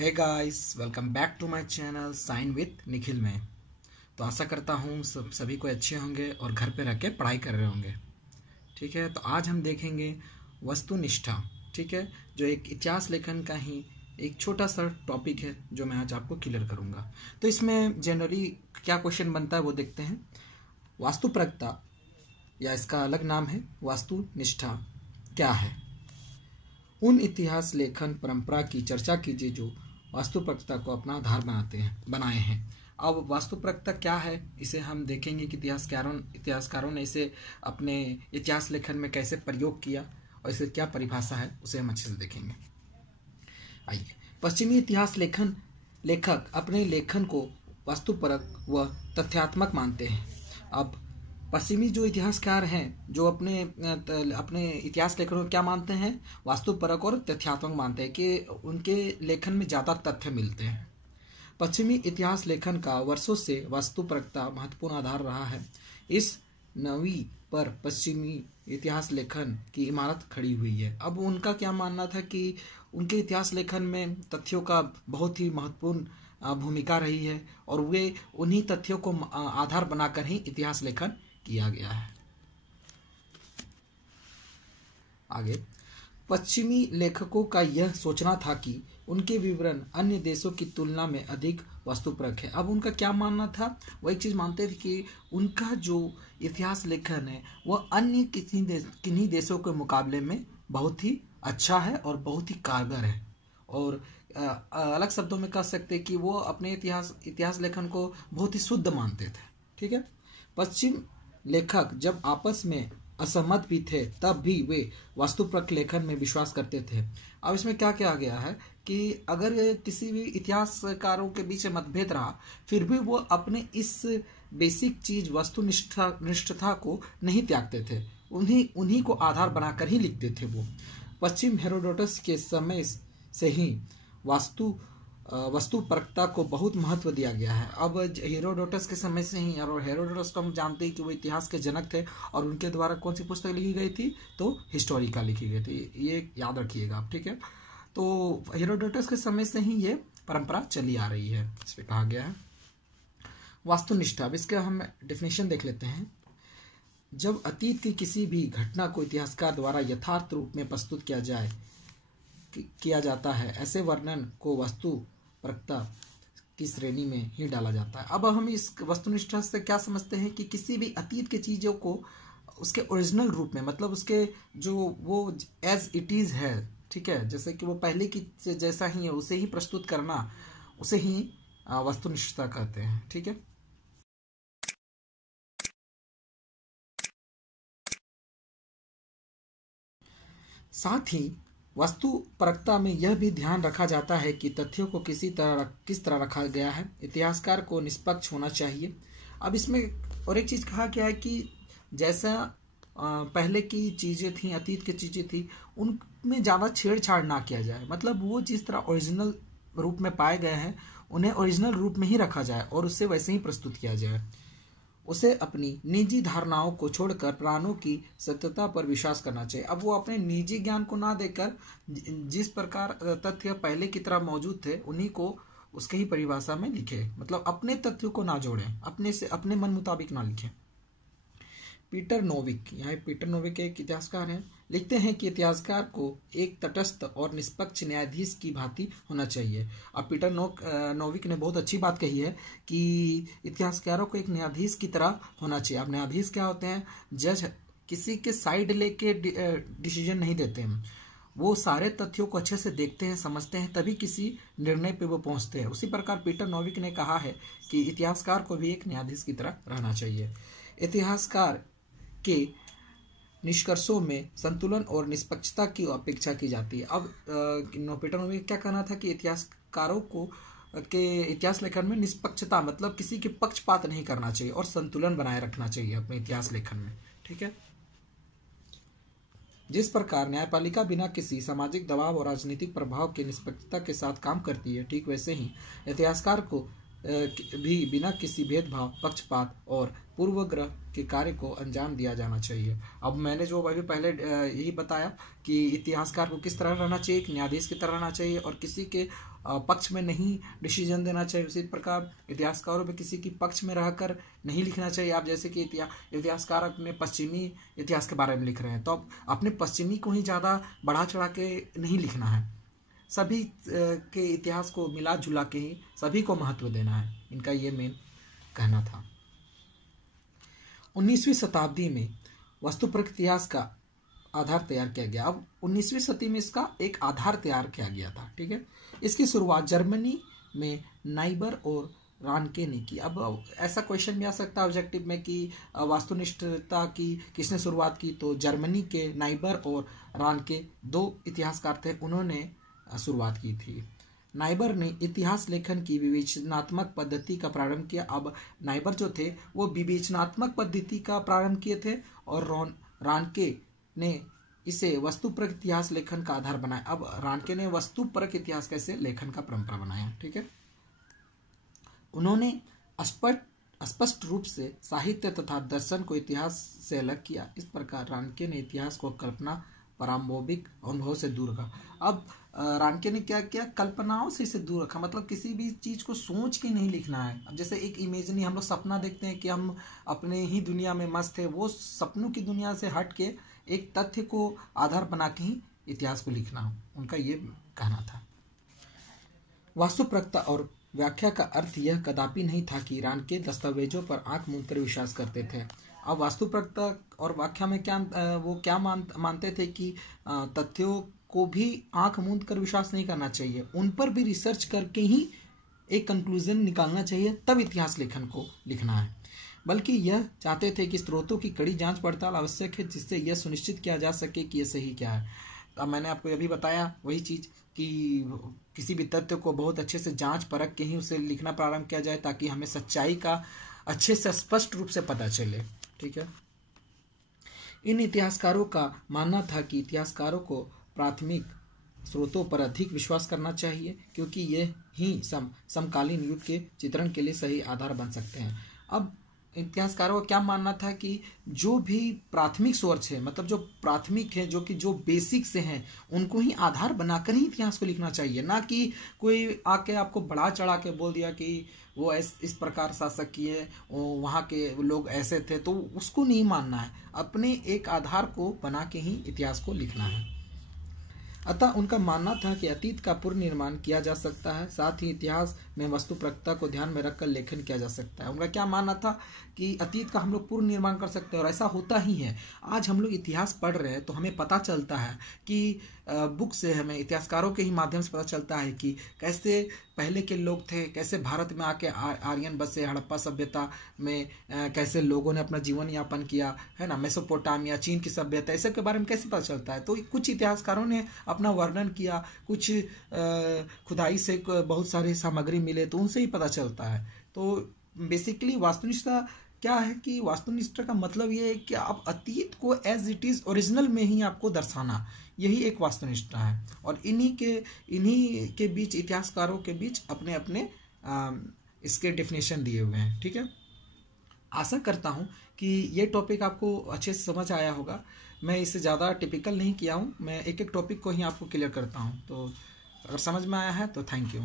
Hey guys, welcome back to my channel sign with Nikhil में। तो आशा करता हूँ सभी को अच्छे होंगे और घर पे रह के पढ़ाई कर रहे होंगे। ठीक है, तो आज हम देखेंगे वस्तुनिष्ठा। ठीक है, जो एक इतिहास लेखन का ही एक छोटा सा टॉपिक है जो मैं आज आपको क्लियर करूँगा। तो इसमें जनरली क्या क्वेश्चन बनता है वो देखते हैं। वास्तुपरकता या इसका अलग नाम है वास्तुनिष्ठा क्या है। उन इतिहास लेखन परंपरा की चर्चा कीजिए जो वास्तुपरकता को अपना आधार बनाए हैं। अब वास्तुपरकता क्या है इसे हम देखेंगे कि इतिहासकारों ने इसे अपने इतिहास लेखन में कैसे प्रयोग किया और इसे क्या परिभाषा है उसे हम अच्छे से देखेंगे। आइए, पश्चिमी इतिहास लेखक अपने लेखन को वास्तुपरक व तथ्यात्मक मानते हैं। अब पश्चिमी जो इतिहासकार हैं जो अपने इतिहास लेखन को क्या मानते हैं, वास्तुपरक और तथ्यात्मक मानते हैं कि उनके लेखन में ज़्यादा तथ्य मिलते हैं। पश्चिमी इतिहास लेखन का वर्षों से वास्तुपरकता महत्वपूर्ण आधार रहा है। इस नवी पर पश्चिमी इतिहास लेखन की इमारत खड़ी हुई है। अब उनका क्या मानना था कि उनके इतिहास लेखन में तथ्यों का बहुत ही महत्वपूर्ण भूमिका रही है और वे उन्हीं तथ्यों को आधार बनाकर ही इतिहास लेखन किया गया है। आगे, पश्चिमी लेखकों का यह सोचना था कि उनके विवरण अन्य देशों की तुलना में अधिक वास्तुपरक है। अब उनका क्या मानना था, वो एक चीज मानते थे कि उनका जो इतिहास लेखन है वह अन्य किन्हीं देशों के मुकाबले में बहुत ही अच्छा है और बहुत ही कारगर है। और अलग शब्दों में कह सकते हैं कि वो अपने इतिहास लेखन को बहुत ही शुद्ध मानते थे। ठीक है, पश्चिम लेखक जब आपस में असहमत भी थे तब भी वे वास्तुपरक लेखन में विश्वास करते थे। अब इसमें क्या किया गया है कि अगर किसी भी इतिहासकारों के बीच मतभेद रहा फिर भी वो अपने इस बेसिक चीज वस्तुनिष्ठता को नहीं त्यागते थे, उन्हीं को आधार बनाकर ही लिखते थे। वो पश्चिम हेरोडोटस के समय से ही वास्तुपरकता को बहुत महत्व दिया गया है। अब हेरोडोटस के समय से ही, और हेरोडोटस को हम जानते हैं कि वो इतिहास के जनक थे और उनके द्वारा कौन सी पुस्तक लिखी गई थी, तो हिस्टोरिका लिखी गई थी। ये याद रखिएगा आप। ठीक है, तो हेरोडोटस के समय से ही ये परंपरा चली आ रही है। इस पे कहा गया है वास्तुनिष्ठा। अब इसका हम डेफिनेशन देख लेते हैं। जब अतीत की किसी भी घटना को इतिहासकार द्वारा यथार्थ रूप में प्रस्तुत किया जाता है, ऐसे वर्णन को वास्तुपरकता की श्रेणी में ही डाला जाता है। अब हम इस वस्तुनिष्ठा से क्या समझते हैं कि किसी भी अतीत की चीजों को उसके ओरिजिनल रूप में, मतलब उसके जो वो एज इट इज है, ठीक है, जैसे कि वो पहले की जैसा ही है उसे ही प्रस्तुत करना, उसे ही वस्तुनिष्ठता कहते हैं। ठीक है, साथ ही वास्तुपरकता में यह भी ध्यान रखा जाता है कि तथ्यों को किस तरह रखा गया है। इतिहासकार को निष्पक्ष होना चाहिए। अब इसमें और एक चीज कहा गया है कि जैसा पहले की चीजें थी, अतीत की चीजें थी, उनमें ज्यादा छेड़छाड़ ना किया जाए। मतलब वो जिस तरह ओरिजिनल रूप में पाए गए हैं उन्हें ओरिजिनल रूप में ही रखा जाए और उससे वैसे ही प्रस्तुत किया जाए। उसे अपनी निजी धारणाओं को छोड़कर प्राणों की सत्यता पर विश्वास करना चाहिए। अब वो अपने निजी ज्ञान को ना देकर जिस प्रकार तथ्य पहले की तरह मौजूद थे उन्हीं को उसके ही परिभाषा में लिखे। मतलब अपने तथ्यों को ना जोड़ें, अपने मन मुताबिक ना लिखें। पीटर नोविक एक इतिहासकार हैं, लिखते हैं कि इतिहासकार को एक तटस्थ और निष्पक्ष न्यायाधीश की भांति होना चाहिए। अब पीटर नोविक ने बहुत अच्छी बात कही है कि इतिहासकारों को एक न्यायाधीश की तरह होना चाहिए। अब न्यायाधीश क्या होते हैं, जज किसी के साइड लेके डिसीजन नहीं देते हैं, वो सारे तथ्यों को अच्छे से देखते हैं, समझते हैं, तभी किसी निर्णय पे वो पहुंचते हैं। उसी प्रकार पीटर नोविक ने कहा है कि इतिहासकार को भी एक न्यायाधीश की तरह रहना चाहिए। इतिहासकार के निष्कर्षों में संतुलन और निष्पक्षता की अपेक्षा की जाती है। अब पीटर नोविक क्या कहना था कि इतिहासकारों को के इतिहास लेखन में निष्पक्षता, मतलब किसी के पक्षपात नहीं करना चाहिए और संतुलन बनाए रखना चाहिए अपने इतिहास लेखन में। ठीक है, जिस प्रकार न्यायपालिका बिना किसी सामाजिक दबाव और राजनीतिक प्रभाव के निष्पक्षता के साथ काम करती है, ठीक वैसे ही इतिहासकार को भी बिना किसी भेदभाव, पक्षपात और पूर्वग्रह के कार्य को अंजाम दिया जाना चाहिए। अब मैंने जो अभी पहले यही बताया कि इतिहासकार को किस तरह रहना चाहिए, एक न्यायाधीश की तरह रहना चाहिए और किसी के पक्ष में नहीं डिसीजन देना चाहिए। उसी प्रकार इतिहासकारों में किसी की पक्ष में रहकर नहीं लिखना चाहिए। आप जैसे कि इतिहासकार अपने पश्चिमी इतिहास के बारे में लिख रहे हैं तो अब अपने पश्चिमी को ही ज़्यादा बढ़ा चढ़ा के नहीं लिखना है। सभी के इतिहास को मिला जुला के ही सभी को महत्व देना है। इनका ये मेन कहना था। 19वीं शताब्दी में वस्तुपरक इतिहास का आधार तैयार किया गया। अब 19वीं शताब्दी में इसका एक आधार तैयार किया गया था, ठीक है। इसकी शुरुआत जर्मनी में नाइबर और रानके ने की। अब ऐसा क्वेश्चन भी आ सकता है ऑब्जेक्टिव में कि वास्तुनिष्ठता की किसने शुरुआत की, तो जर्मनी के नाइबर और रानके दो इतिहासकार थे, उन्होंने शुरुआत की थी। नाइबर ने इतिहास लेखन की विवेचनात्मक पद्धति का प्रारंभ किया। अब नाइबर जो थे वो विवेचनात्मक पद्धति का प्रारंभ किए थे और रानके ने इसे वस्तुपरक इतिहास लेखन का आधार बनाया। अब रानके ने वस्तुपरक इतिहास कैसे लेखन का परंपरा बनाया, ठीक है। उन्होंने स्पष्ट रूप से साहित्य तथा दर्शन को इतिहास से अलग किया। इस प्रकार रानके ने इतिहास को कल्पना पारंपरिक अनुभव से दूर रखा। अब रानके ने क्या किया, कल्पनाओं से इसे दूर रखा, मतलब किसी भी चीज को सोच के नहीं लिखना है। अब जैसे एक इमेजनी हम लोग सपना देखते हैं कि हम अपने ही दुनिया में मस्त है, वो सपनों की दुनिया से हट के एक तथ्य को आधार बना के ही इतिहास को लिखना, उनका ये कहना था। वास्तुपरकता और व्याख्या का अर्थ यह कदापि नहीं था कि रानके दस्तावेजों पर आंख मूंद कर विश्वास करते थे। अब वास्तुपरकता और व्याख्या में क्या मानते थे कि तथ्यों को भी आंख मूंद कर विश्वास नहीं करना चाहिए, उन पर भी रिसर्च करके ही एक कंक्लूजन निकालना चाहिए, तब इतिहास लेखन को लिखना है। बल्कि यह चाहते थे कि स्रोतों की कड़ी जांच पड़ताल आवश्यक है, जिससे यह सुनिश्चित किया जा सके कि यह सही क्या है। अब मैंने आपको अभी बताया वही चीज़ कि किसी भी तथ्य को बहुत अच्छे से जांच परख के ही उसे लिखना प्रारंभ किया जाए, ताकि हमें सच्चाई का अच्छे से स्पष्ट रूप से पता चले, ठीक है। इन इतिहासकारों का मानना था कि इतिहासकारों को प्राथमिक स्रोतों पर अधिक विश्वास करना चाहिए, क्योंकि ये ही समकालीन युग के चित्रण के लिए सही आधार बन सकते हैं। अब इतिहासकारों का क्या मानना था कि जो भी प्राथमिक सोर्स है, मतलब जो प्राथमिक है, जो बेसिक से हैं, उनको ही आधार बनाकर ही इतिहास को लिखना चाहिए, ना कि कोई आके आपको बढ़ा चढ़ा के बोल दिया कि वो इस प्रकार शासक किए, वहाँ के लोग ऐसे थे, तो उसको नहीं मानना है। अपने एक आधार को बना के ही इतिहास को लिखना है। अतः उनका मानना था कि अतीत का पुनर्निर्माण किया जा सकता है, साथ ही इतिहास में वस्तुपरकता को ध्यान में रखकर लेखन किया जा सकता है। उनका क्या मानना था कि अतीत का हम लोग पूर्ण निर्माण कर सकते हैं, और ऐसा होता ही है। आज हम लोग इतिहास पढ़ रहे हैं तो हमें पता चलता है कि बुक से, हमें इतिहासकारों के ही माध्यम से पता चलता है कि कैसे पहले के लोग थे, कैसे भारत में आके आर्यन बसे, हड़प्पा सभ्यता में कैसे लोगों ने अपना जीवन यापन किया, है ना, मेसोपोटामिया, चीन की सभ्यता, इस सब के बारे में कैसे पता चलता है। तो कुछ इतिहासकारों ने अपना वर्णन किया, कुछ खुदाई से बहुत सारी सामग्री मिले, तो उनसे ही पता चलता है। तो बेसिकली वास्तुनिष्ठता क्या है कि वास्तुनिष्ठता का मतलब ये है कि आप अतीत को एज इट इज ओरिजिनल में ही आपको दर्शाना, यही एक वास्तुनिष्ठता है। और इन्हीं के बीच, इतिहासकारों के बीच अपने अपने इसके डेफिनेशन दिए हुए हैं, ठीक है। आशा करता हूँ कि ये टॉपिक आपको अच्छे से समझ आया होगा। मैं इसे ज़्यादा टिपिकल नहीं किया हूँ, मैं एक एक टॉपिक को ही आपको क्लियर करता हूँ। तो अगर समझ में आया है तो थैंक यू।